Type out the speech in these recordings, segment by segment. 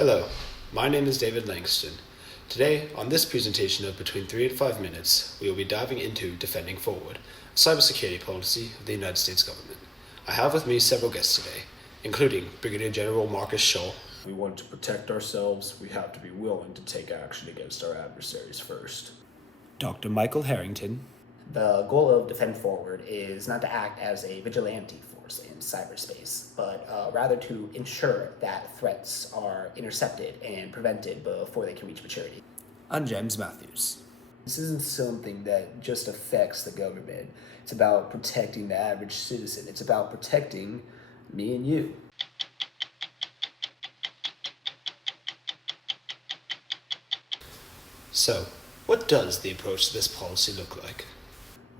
Hello, my name is David Langston. Today, on this presentation of between 3 and 5 minutes, we will be diving into Defending Forward, a cybersecurity policy of the United States government. I have with me several guests today, including Brigadier General Marcus Shull. If we want to protect ourselves, we have to be willing to take action against our adversaries first. Dr. Michael Harrington. The goal of Defend Forward is not to act as a vigilante force in cyberspace, but rather to ensure that threats are intercepted and prevented before they can reach maturity. I'm James Matthews. This isn't something that just affects the government. It's about protecting the average citizen. It's about protecting me and you. So, what does the approach to this policy look like?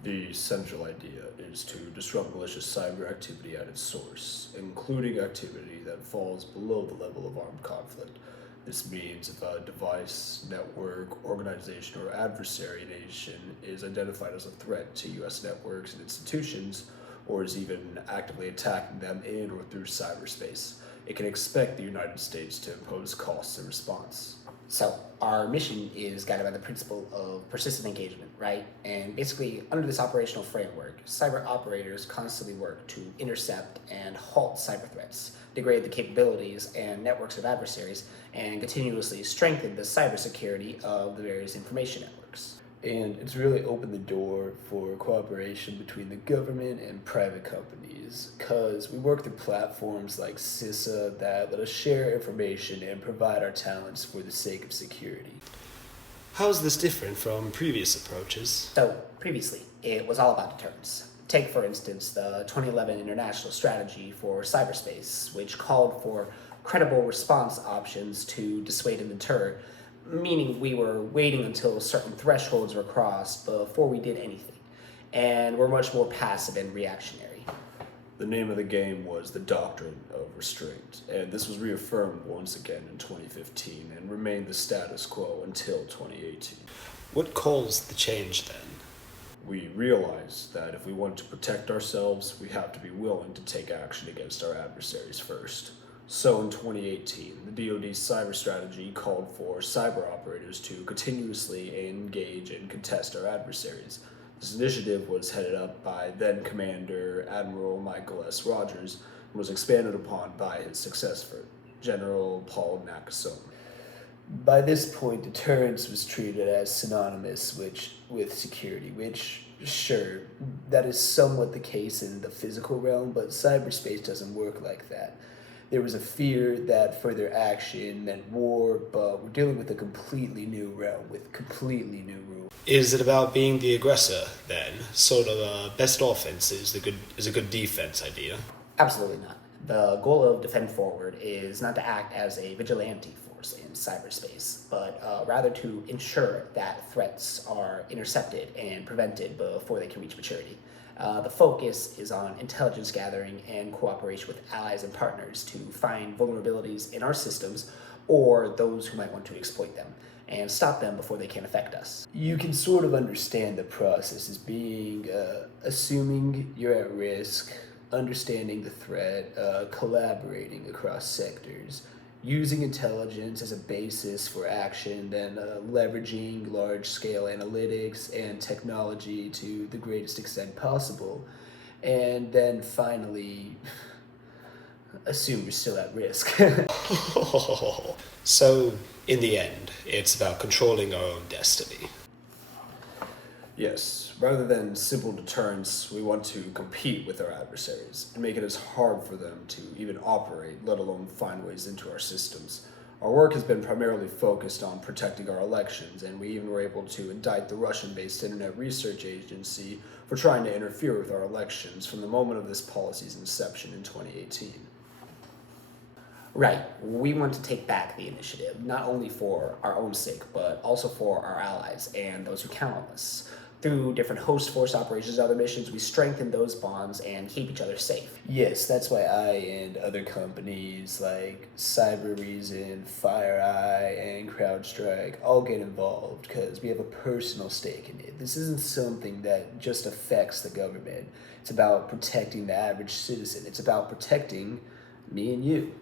The central idea is to disrupt malicious cyber activity at its source, including activity that falls below the level of armed conflict. This means if a device, network, organization, or adversary nation is identified as a threat to U.S. networks and institutions, or is even actively attacking them in or through cyberspace, it can expect the United States to impose costs in response. So, our mission is guided by the principle of persistent engagement, right? And basically, under this operational framework, cyber operators constantly work to intercept and halt cyber threats, degrade the capabilities and networks of adversaries, and continuously strengthen the cybersecurity of the various information networks. And it's really opened the door for cooperation between the government and private companies, because we work through platforms like CISA that let us share information and provide our talents for the sake of security. How is this different from previous approaches? So, previously, it was all about deterrence. Take, for instance, the 2011 International Strategy for Cyberspace, which called for credible response options to dissuade and deter, meaning we were waiting until certain thresholds were crossed before we did anything, and we're much more passive and reactionary. The name of the game was the Doctrine of Restraint, and this was reaffirmed once again in 2015 and remained the status quo until 2018. What caused the change then? We realized that if we want to protect ourselves, we have to be willing to take action against our adversaries first. So in 2018, the DoD's cyber strategy called for cyber operators to continuously engage and contest our adversaries. This initiative was headed up by then Commander Admiral Michael S. Rogers and was expanded upon by his successor, General Paul Nakasone. By this point, deterrence was treated as synonymous with security, which, sure, that is somewhat the case in the physical realm, but cyberspace doesn't work like that. There was a fear that further action meant war, but we're dealing with a completely new realm with completely new rules. Is it about being the aggressor then? Sort of a best offense is a good defense idea? Absolutely not. The goal of Defend Forward is not to act as a vigilante force in cyberspace, but rather to ensure that threats are intercepted and prevented before they can reach maturity. The focus is on intelligence gathering and cooperation with allies and partners to find vulnerabilities in our systems or those who might want to exploit them and stop them before they can affect us. You can sort of understand the process as being assuming you're at risk, understanding the threat, collaborating across sectors, using intelligence as a basis for action, then leveraging large-scale analytics and technology to the greatest extent possible, and then finally assume you're still at risk. So, in the end, it's about controlling our own destiny. Yes, rather than simple deterrence, we want to compete with our adversaries and make it as hard for them to even operate, let alone find ways into our systems. Our work has been primarily focused on protecting our elections, and we even were able to indict the Russian-based Internet Research Agency for trying to interfere with our elections from the moment of this policy's inception in 2018. Right, we want to take back the initiative, not only for our own sake, but also for our allies and those who count on us. Through different host force operations and other missions, we strengthen those bonds and keep each other safe. Yes, that's why I and other companies like Cybereason, FireEye, and CrowdStrike all get involved because we have a personal stake in it. This isn't something that just affects the government. It's about protecting the average citizen. It's about protecting me and you.